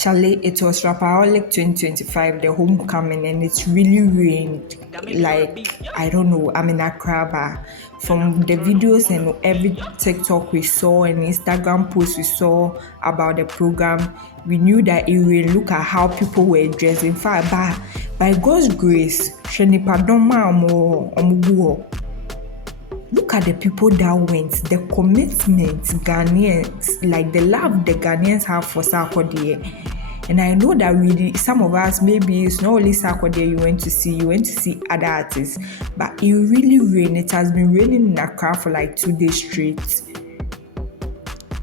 Charlie, it was Rapperholic 2025, the homecoming, and it's really rained. Like, I don't know, I'm in Accra, but from the videos and every TikTok we saw and Instagram post we saw about the program, we knew that it rained. Look at how people were dressed. In fact, by God's grace, look at the people that went, the commitment Ghanaians, like the love the Ghanaians have for Sarkodie. And I know that really, some of us, maybe it's not only Sarkodie you went to see other artists, but it really rained. It has been raining in Accra for like 2 days straight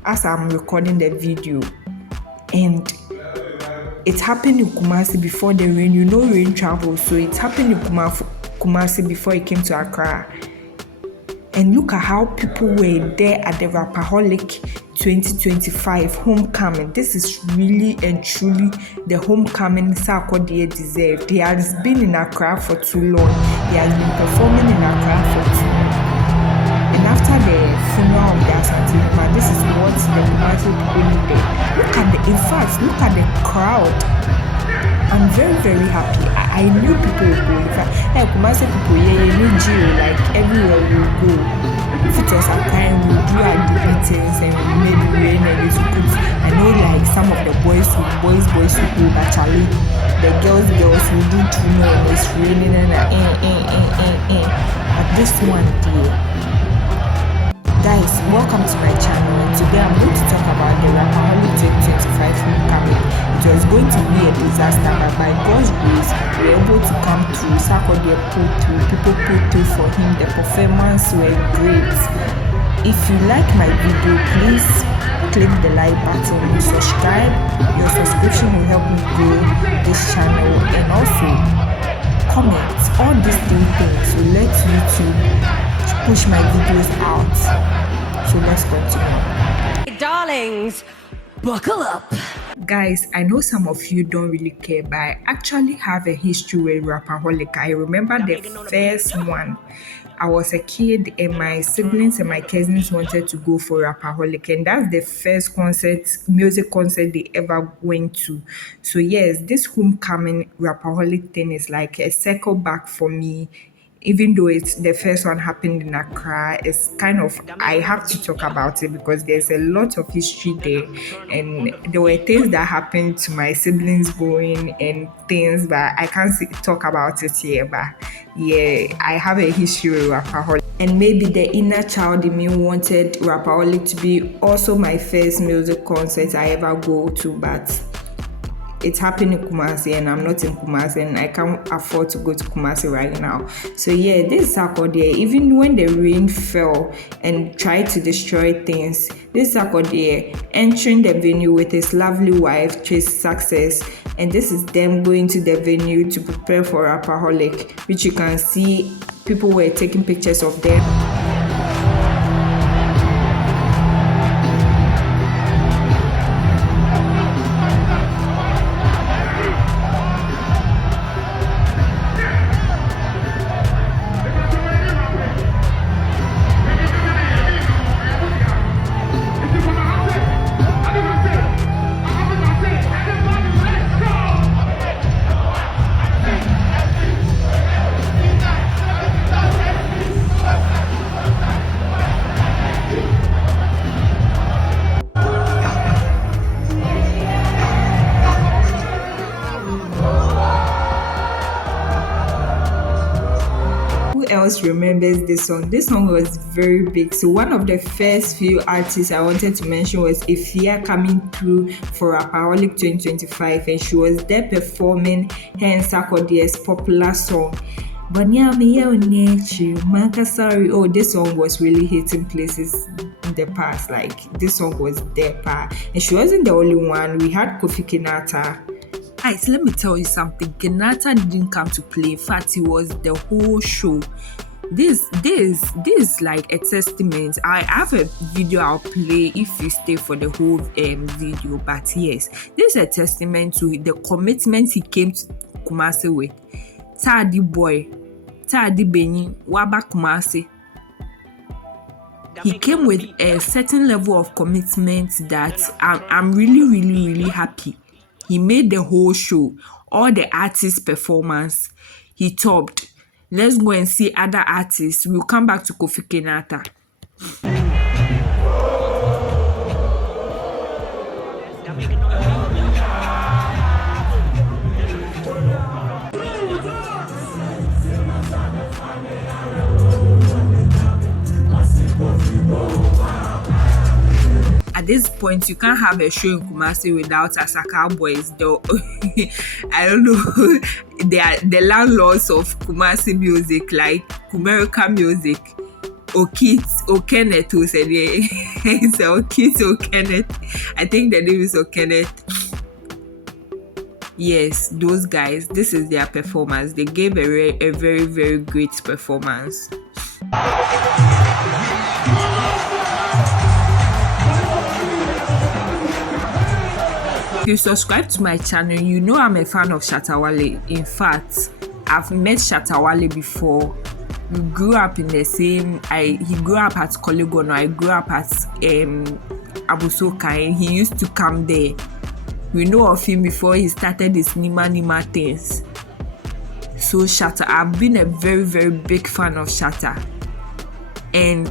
as I'm recording the video. And it happened in Kumasi before the rain. You know rain travels, so it happened in Kumasi before it came to Accra. And look at how people were there at the Rapperholic 2025 homecoming. This is really and truly the homecoming Sarkodie deserved. He has been in Accra for too long. He has been performing in Accra for too long. And after the funeral of the Asante, this is what the Kumasi people needed. Look at the crowd. I'm very, very happy. I knew people would go. In fact, Kumasi people, like everywhere we go. If it was a time, we do our meetings and we made the rain and we put. I know like some of the boys will go, but Charlie, the girls will do too much and it's raining and But this one day, guys, welcome to my channel, and today I'm going to talk about the Rapperholic 2025 homecoming. It was going to be a disaster, but by God's grace, we were able to come through. Sarkodie pulled through, people pulled through for him. The performance were great. If you like my video, please click the like button, subscribe. Your subscription will help me grow this channel, and also comment. All these three things will let YouTube push my videos out. So let's continue. Darlings, buckle up. Guys, I know some of you don't really care, but I actually have a history with Rapperholic. I remember the first one. I was a kid and my siblings and my cousins wanted to go for Rapperholic, and that's the first music concert they ever went to. So yes, this homecoming Rapperholic thing is like a circle back for me. Even though it's the first one happened in Accra, it's kind of, I have to talk about it because there's a lot of history there, and there were things that happened to my siblings going and things, but I can't talk about it here. But yeah, I have a history with Rapperholic, and maybe the inner child in me wanted Rapperholic to be also my first music concert I ever go to, but it's happening in Kumasi and I'm not in Kumasi and I can't afford to go to Kumasi right now. So yeah, this is Sarkodie. Even when the rain fell and tried to destroy things, this is Sarkodie entering the venue with his lovely wife, Chase Success, and this is them going to the venue to prepare for Rapperholic, which you can see people were taking pictures of them. Who else remembers this song? This song was very big. So one of the first few artists I wanted to mention was Ifia coming through for Rapperholic 2025, and she was there performing her and Sarkodie's popular song. Oh, this song was really hitting places in the past. Like this song was there, and she wasn't the only one. We had KofiKinaata. Guys, let me tell you something. Kinaata didn't come to play. In fact, it was the whole show. This is like a testament. I have a video I'll play if you stay for the whole video. But yes, this is a testament to the commitment he came to Kumasi with. Tadi boy, Tadi Beni, Waba Kumasi. He came with a certain level of commitment that I'm really happy. He made the whole show. All the artist performance, he topped. Let's go and see other artists. We'll come back to KofiKinaata. At this point, you can't have a show in Kumasi without Asaka boys. Though I don't know, they are the landlords of Kumasi music, like Kumerica music. Okenneth who said it's Okenneth. I think the name is Okenneth. Yes, those guys. This is their performance. They gave a very, very great performance. If you subscribe to my channel, you know I'm a fan of ShattaWale. In fact, I've met ShattaWale before. We grew up in the same. He grew up at Kolegono. I grew up at Abusoka, and he used to come there. We know of him before he started his Nima things. So Shatta, I've been a very, very big fan of Shatta, and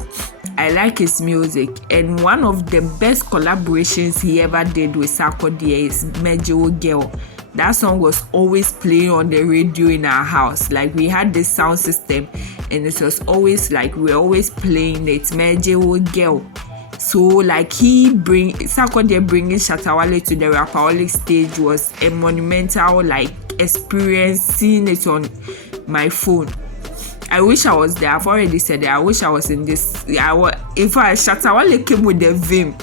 I like his music. And one of the best collaborations he ever did with Sarkodie is Medikal Girl. That song was always playing on the radio in our house. Like, we had this sound system, and it was always like we're always playing it. Medikal Girl. So like Sarkodie bringing ShattaWale to the Rapperholic stage was a monumental like experience, seeing it on my phone. I wish I was there. I've already said it. I wish I was in this. In fact, ShattaWale came with the vim.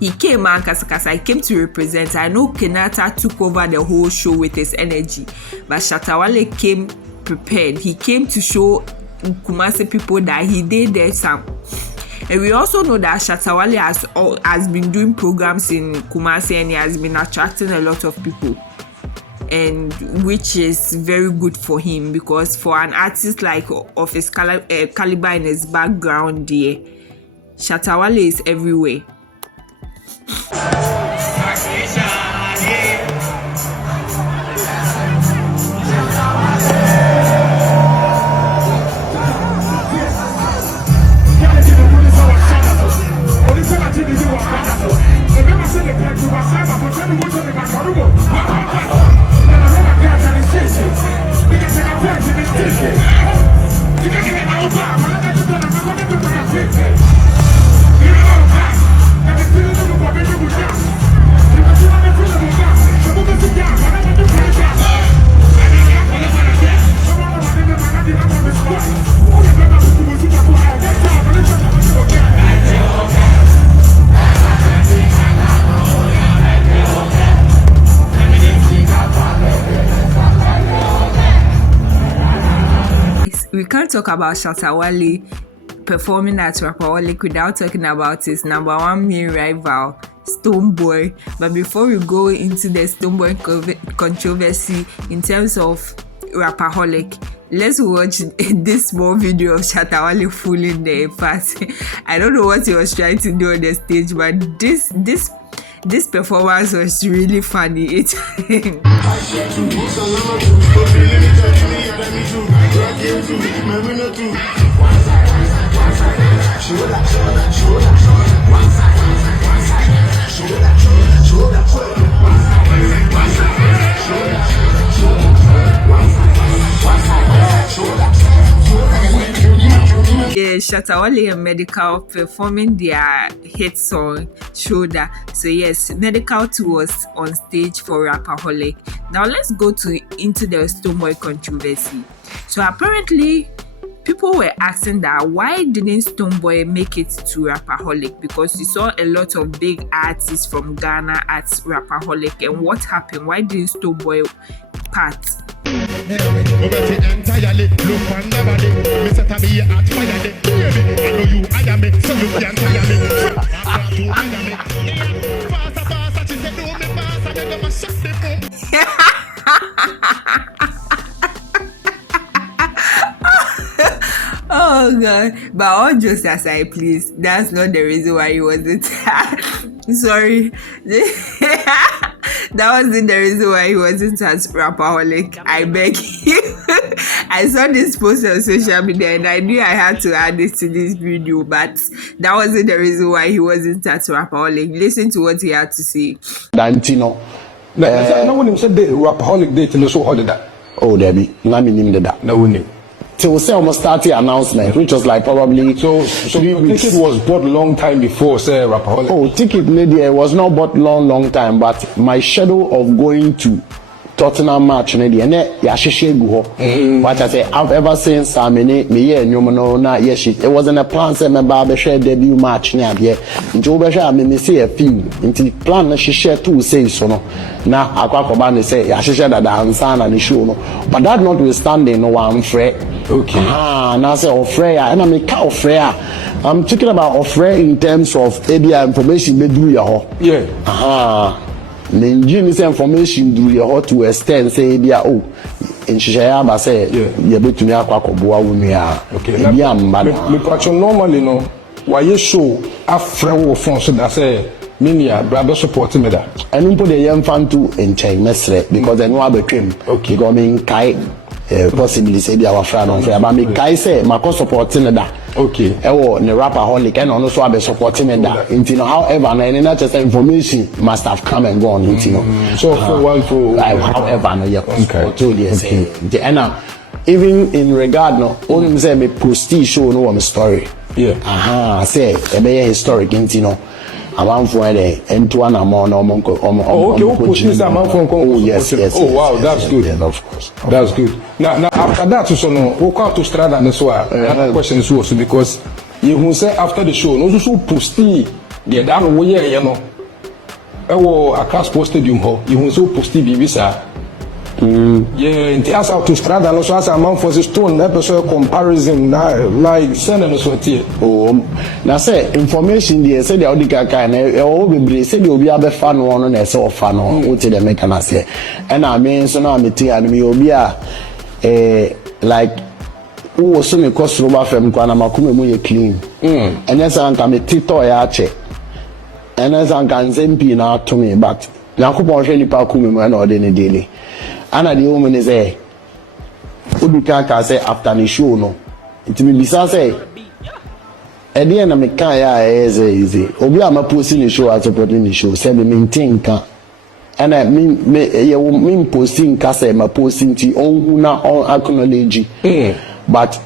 He came and I came to represent. I know Kinaata took over the whole show with his energy, but ShattaWale came prepared. He came to show Kumasi people that he did their some. And we also know that ShattaWale has been doing programs in Kumasi, and he has been attracting a lot of people, and which is very good for him, because for an artist like of his caliber and his background there, ShattaWale is everywhere. We can't talk about ShattaWale performing at Rapperholic without talking about his number one main rival, Stonebwoy. But before we go into the Stonebwoy controversy in terms of Rapperholic, let's watch this small video of ShattaWale fooling the party. I don't know what he was trying to do on the stage, but this performance was really funny. ShattaWale and Medikal performing their hit song Shoulder. So yes, Medikal too was on stage for Rapperholic. Now let's go into the Stonebwoy controversy. So apparently people were asking that why didn't Stonebwoy make it to Rapperholic, because you saw a lot of big artists from Ghana at Rapperholic, and what happened? Why didn't Stonebwoy part? Oh God, but all jokes aside, please, that's not the reason why he wasn't. Sorry. That wasn't the reason why he wasn't at Rapperholic. I beg you. I saw this post on social media and I knew I had to add it to this video, but that wasn't the reason why he wasn't at Rapperholic. Listen to what he had to say. Dantino. No one said the Rapperholic date in the show that. Oh, Debbie, let me name that. No one knew. Till say almost start the announcement, which was like probably so you ticket was bought long time before say Rapperholic. Oh, ticket maybe it was not bought long time, but my schedule of going to Tottenham match and yasheshe go. But I say ever since I mean me it wasn't a plan say my barber share debut match near here. Njo be share me see a few into plan na share two say so no. Na akwakoba ne say yasheshe that answer na the show no. But that notwithstanding no one free. Okay. Now say ofre and I make ofre. I'm talking about ofre in terms of ABI information be do ya. Yeah. Ninja this information do your hot to extend say dia oh in shaya ba say you betumi akwakoboa wunua okay bia mba me patcho normally no why show afre wo phone so that say minia brother support me that enu po de yem fan to enchen mesre because enu abetwem okay go me kai possibly say dia wa fra no fa ba me kai say mako support me that okay ewo ne Rapperholic and also abe supporting me that you know however na any just information must have come and gone you know so for one for however no yeah okay totally say the even in regard no only say me post show no one story yeah say e be historic you know about for there and to an amount okay post this amount from oh yes oh wow that's good yeah, of course that's good now after that so no we come to strada and so question is also because you who say after the show no so post the that we here you know across stadium ho you who so post bibi sir yeah in the asa to strada no so as amount for the stone episode comparison like send no so tie oh na say information there say the auditor kind e o bebre say the obi abefa no no na say ofa no what the make na say and I mean so na me tie and me obi a like who so me cost roba fam kwa na makume mu ye clean and yes anka me tito ya che and yes anka nzempi na to me but yakubon hwe nipa kume mu na ode ne daily ana the woman is there udika ka say after the show no it me bisa say ede na me kan ya easy obi ama post the show at supporting the show say me maintain kan ana me posting ka say ma posting ti on na on acknowledge but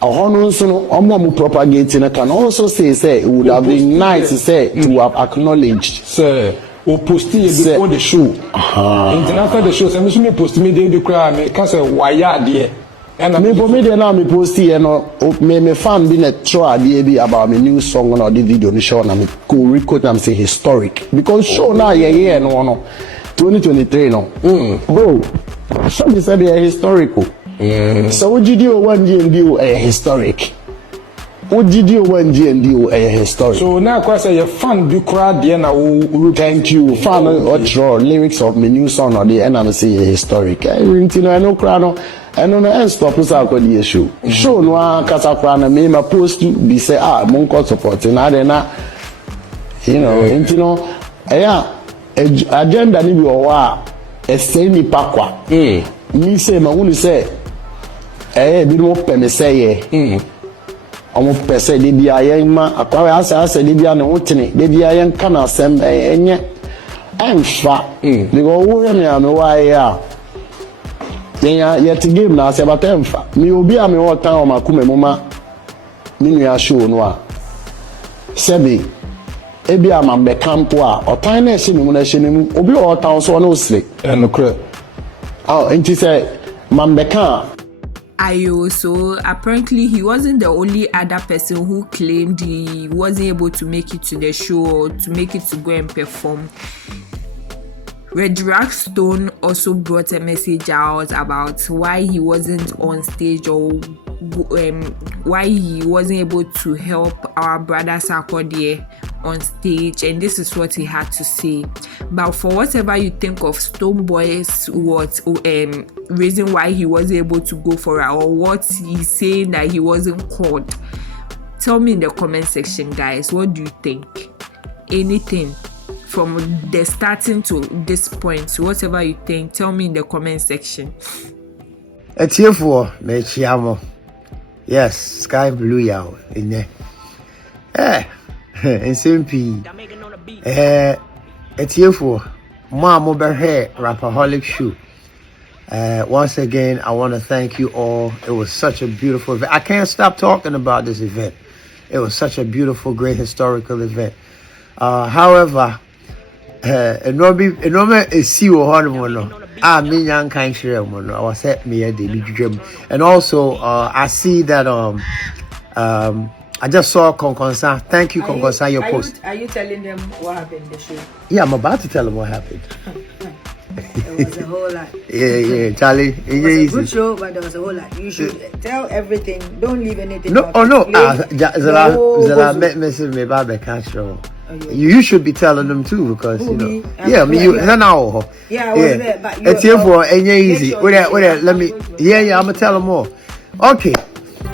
ahono so no omo propagate na can also say it would have been nice to say to have acknowledged say o posti before the show after the show say me post me dey cry me can say wire there and me for me dey now me post here no me fan be na try there be about me new song or the video no show na me go record am say historic because show na yeah no 2023 no bro show me say they historical so what did you one GND historic what did you one GND historic so now I say your fan be crowd there now thank you fan or draw lyrics of my new song or the and I'm say historic I know crowd no and no and stop us out the issue show no kasa crowd na me ma post be say mon call support na dey na you know agenda ni bi o wa e say ni pakwa me say ma wonu say bi no peme say omo pese de bia yen ma akwa asa de bia ne hotene de bia yen kana asem enye emfa because wo me am wa ya yet game na ase batemfa mi obi am wo tan o makume muma mi nua show no a sebi ebi am be campo a otan na ese mi mu na ese mi mu obi o tan so na osire no kra enti say mambeka So apparently he wasn't the only other person who claimed he wasn't able to make it to the show or to make it to go and perform. Red Stone also brought a message out about why he wasn't on stage or why he wasn't able to help our brother Sarkodie on stage, and this is what he had to say. But for whatever you think of Stoneboy's reason why he wasn't able to go for it, or what he's saying that he wasn't called, tell me in the comment section, guys. What do you think? Anything? from the starting to this point. So whatever you think, tell me in the comment section. It's here for Mechiamo. Yes, sky blue yaw in there. And simply, it's here for Mom over here, Rapperholic show. Once again, I want to thank you all. It was such a beautiful event. I can't stop talking about this event. It was such a beautiful, great historical event. However, enormous is see and also I see that I just saw Konkonsa. Thank you, Konkonsa, your post. Are you telling them what happened in the show? Yeah, I'm about to tell them what happened. There was a whole lot. Yeah, Charlie. It was a good show, but there was a whole lot. You should tell everything. Don't leave anything. No, oh no. You should be telling them too, because you know. Yeah, I mean, you. No. Yeah, I was there, but it's here for and easy. Wait, let me. Yeah, I'm gonna tell them more. Okay,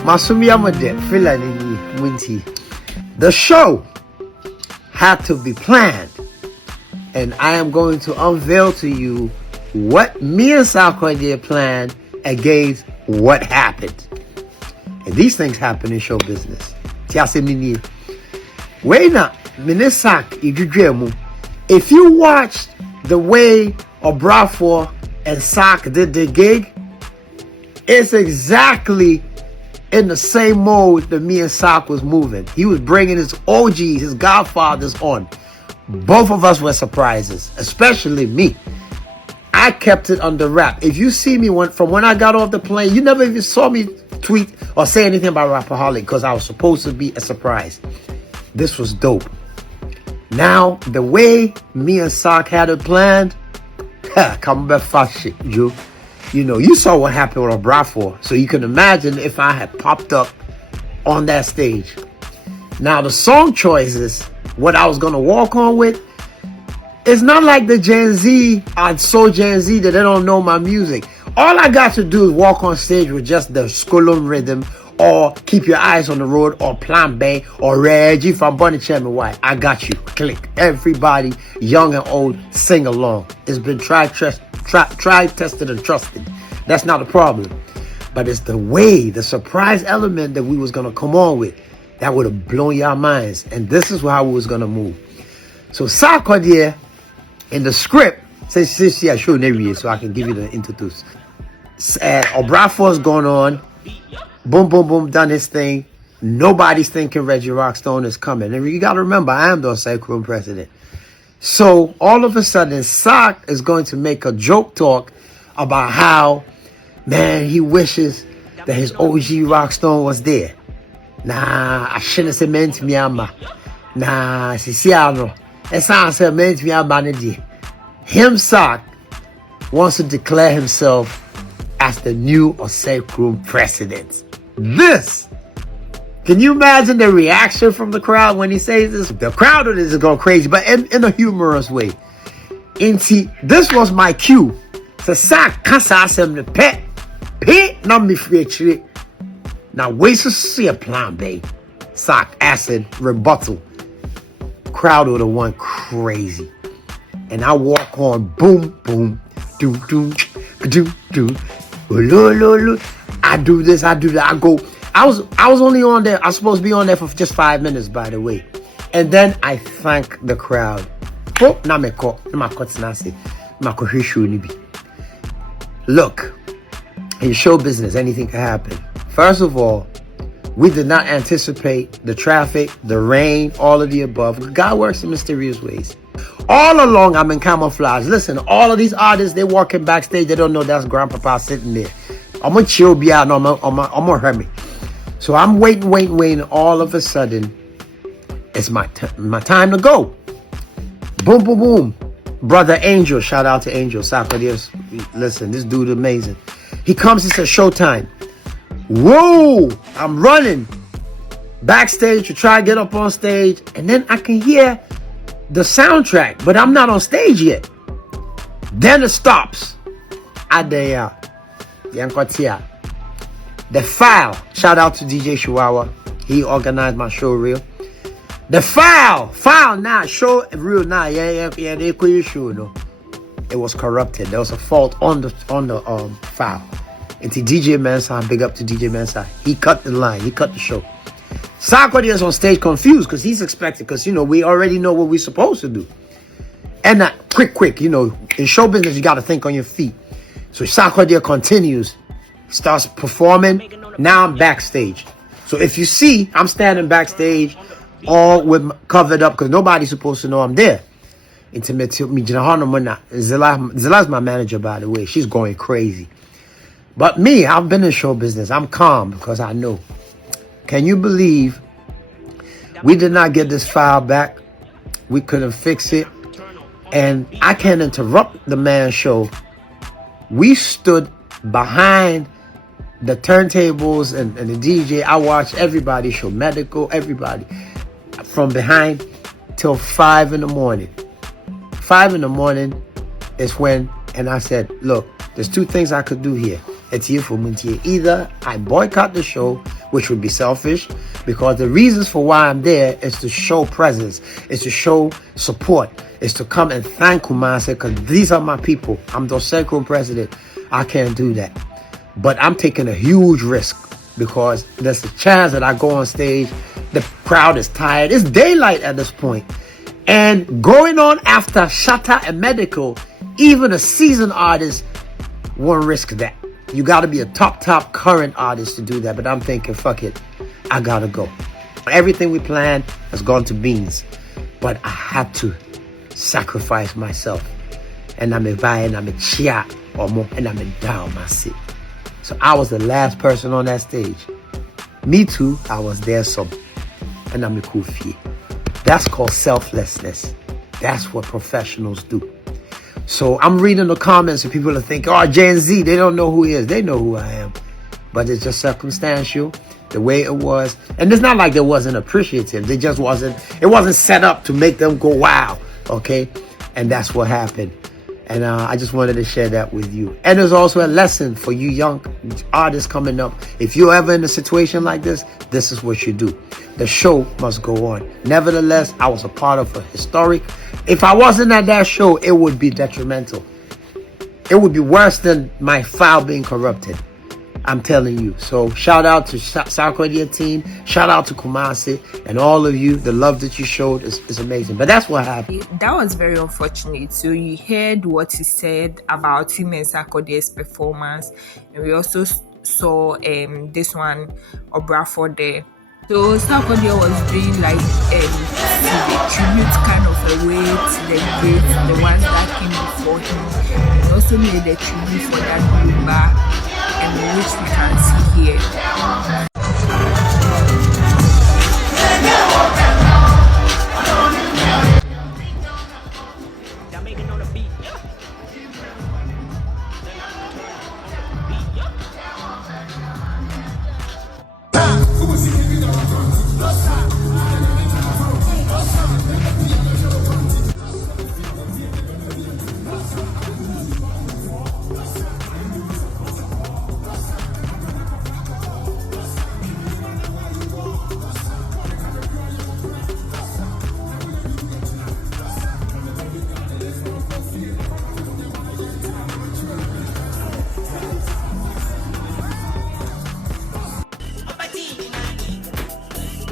Masumi Amade, Filani Winty. The show had to be planned. And I am going to unveil to you what me and Sarkodie planned against what happened. And these things happen in show business. If you watched the way Obrafour and Sark did the gig, it's exactly in the same mode that me and Sark was moving. He was bringing his OGs, his godfathers on. Both of us were surprises, especially me. I kept it under wrap. If you see me from when I got off the plane, you never even saw me tweet or say anything about Rapperholic because I was supposed to be a surprise. This was dope. Now, the way me and Sark had it planned, come back fast shit, Joe. You know, you saw what happened with Obrafour, so you can imagine if I had popped up on that stage. Now, the song choices, what I was going to walk on with, it's not like the Gen Z, I'm so Gen Z that they don't know my music. All I got to do is walk on stage with just the Skolum rhythm, or Keep Your Eyes on the Road, or Plan B, or Reggie from Bunny Chairman White. I got you. Click. Everybody, young and old, sing along. It's been tried, tested, and trusted. That's not a problem. But it's the way, the surprise element that we was going to come on with that would have blown your minds. And this is how we was going to move. So Sarkodie, in the script, says, I show you so I can give you the introduce. Obrafour's going on. Boom, boom, boom, done his thing. Nobody's thinking Reggie Rockstone is coming. And you got to remember, I am the Osei president. So all of a sudden, Sark is going to make a joke talk about how, man, he wishes that his OG Rockstone was there. Nah, I shouldn't have said meant to me, nah, Siciano. That sounds like meant to me, him, Sark, wants to declare himself as the new Osei president. This, can you imagine the reaction from the crowd when he says this? The crowd is going crazy, but in a humorous way. This was my cue. So Sark can't say the pet, not me free. Now wait to see a plan B. Sark acid rebuttal. Crowd would have went crazy. And I walk on, boom, boom, doom, doom, doom, doom. I do this, I do that. I go. I was only on there. I was supposed to be on there for just 5 minutes, by the way. And then I thank the crowd. Look, in show business, anything can happen. First of all, we did not anticipate the traffic, the rain, all of the above. God works in mysterious ways. All along, I'm in camouflage. Listen, all of these artists, they walking backstage. They don't know that's Grandpapa sitting there. I'm gonna chill, be out. I'm gonna hurt me. So I'm waiting. All of a sudden, it's my time to go. Boom, boom, boom. Brother Angel, shout out to Angel. Listen, this dude amazing. He comes, he says, showtime. Whoa, I'm running backstage to try to get up on stage. And then I can hear the soundtrack, but I'm not on stage yet. Then it stops. The file, shout out to DJ Chihuahua. He organized my show reel. The file now show real now. Yeah, they could show no. It was corrupted. There was a fault on the file. And to DJ Mensah, big up to DJ Mensah. He cut the line. He cut the show. Sarkodie is on stage confused because he's expected, because we already know what we're supposed to do. And quick, in show business you got to think on your feet. So Sarkodie continues, starts performing. Now I'm backstage. So if you see, I'm standing backstage, all with covered up because nobody's supposed to know I'm there. Zila's my manager, by the way. She's going crazy. But me, I've been in show business. I'm calm because I know. Can you believe we did not get this file back? We couldn't fix it. And I can't interrupt the man's show. We stood behind the turntables and the DJ. I watched everybody show, Medikal, everybody, from behind till 5 in the morning. 5 in the morning is when, and I said, look, there's two things I could do here. Either I boycott the show, which would be selfish, because the reasons for why I'm there is to show presence, is to show support, is to come and thank Kumasi, because these are my people. I'm the second president. I can't do that. But I'm taking a huge risk because there's a chance that I go on stage, the crowd is tired. It's daylight at this point. And going on after Shatta and Medikal, even a seasoned artist won't risk that. You got to be a top current artist to do that. But I'm thinking, fuck it, I got to go. Everything we planned has gone to beans. But I had to sacrifice myself. And I'm a buy and I'm a chia or more and I'm a down my seat. So I was the last person on that stage. Me too, I was there some. And I'm a Kofi. That's called selflessness. That's what professionals do. So I'm reading the comments and people are thinking, oh, Gen Z, they don't know who he is. They know who I am. But it's just circumstantial, the way it was. And it's not like it wasn't appreciative. It wasn't set up to make them go wow. Okay? And that's what happened. And I just wanted to share that with you. And there's also a lesson for you young artists coming up. If you're ever in a situation like this is what you do. The show must go on. Nevertheless, I was a part of a historic. If I wasn't at that show, it would be detrimental. It would be worse than my file being corrupted. I'm telling you. So shout out to Sarkodie team. Shout out to Kumasi and all of you. The love that you showed is amazing. But that's what happened. That was very unfortunate. So you heard what he said about him and Sarkodie's performance. And we also saw this one, Obrafor there. So Sarkodie was doing like the tribute kind of a way to the greats, the ones that came before him. And also made a tribute for that group back, and which we can see here.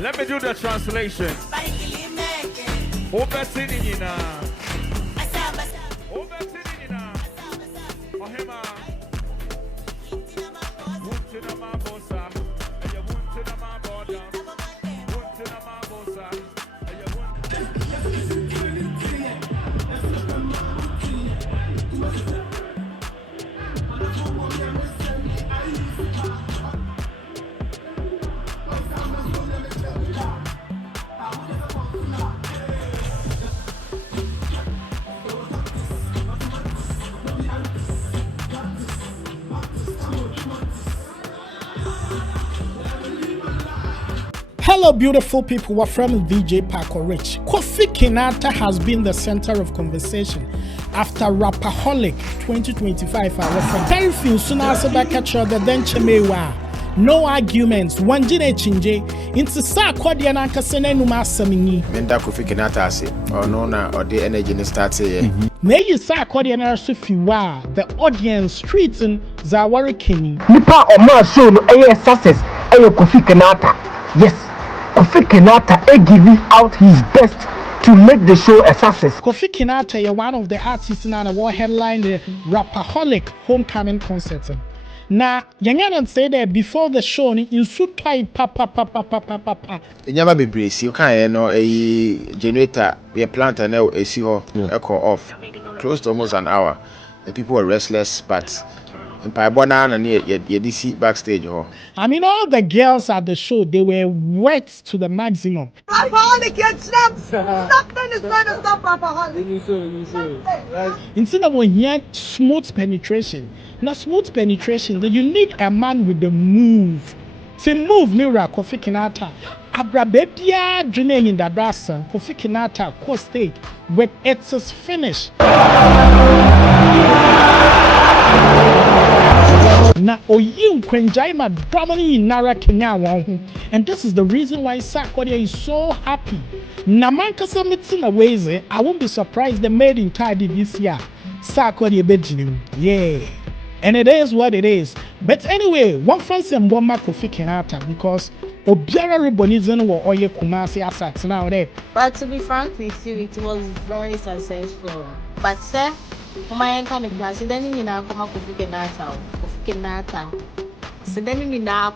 Let me do the translation. Hello, beautiful people. We're from VJ Parker Rich. KofiKinaata has been the center of conversation after Rapperholic 2025. Our friend very few soon as back at the then Chemewa no arguments, one jine chinje, into Sark Kodia na kasene numa samini. Menda KofiKinaata ase. No na or the energy ne start here. May you Sark Kodia na sufiwa, the audience streets in Zawari Kenny. Nipa or ma show no success, KofiKinaata. Yes, KofiKinaata giving out his best to make the show a success. KofiKinaata is one of the artists in the war headline the Rapperholic Homecoming concert. Now, young say that before the show, in suit type papa. Nyama be brace. You can't know a generator. We plant and now a see echo off. Close to almost an hour. The people were restless, but in Paibona and you DC backstage. I mean, all the girls at the show, they were wet to the maximum. Rapperholic can't stop. Nothing is going to stop Rapperholic. Instead of when he had smooth penetration. Now, smooth penetration, then you need a man with the move. Say move, Mira, KofiKinaata. Abrabebia drinking in the brasa, KofiKinaata, core state, when it's finished. Now, you Kwenjaima dominantly Nara Kenya, and this is the reason why Sark Kodia is so happy. Namankasa meeting a ways, I won't be surprised they made in Tidy this year. Sark Kodia bedroom, yeah. And it is what it is. But anyway, one fancy and one mark KofiKinaata because Obiara Rebonizan were Oye Kumasi assets now there. But to be frank with you, it was very successful. But sir, my kind of class, then you know, KofiKinaata. So then you know,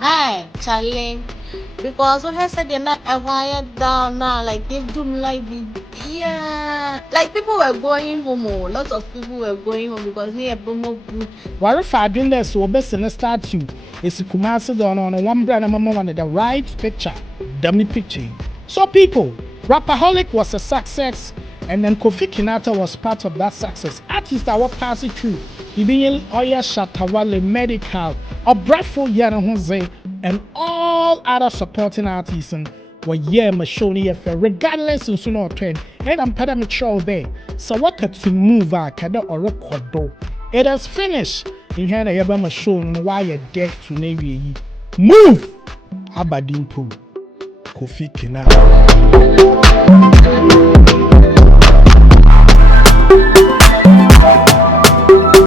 hey, Charlie. Because what I said, they're not wired down now, like they do like the like people were going home. Lots of people were going home because they have more good. What if I doing this? So best in the statue is Kumasi on one brand and one the right picture, dummy picture. So people, Rapperholic was a success, and then KofiKinaata was part of that success. Artists that were passing through, KofiKinaata ShattaWale, Medikal, Rapperholic, and all other supporting artists were Mashoni regardless of soon or trend. And I'm parameter there. So what to move or record. It has finished. In here, I have a machine why you're dead to navy. Move! Abadimpu KofiKinaata.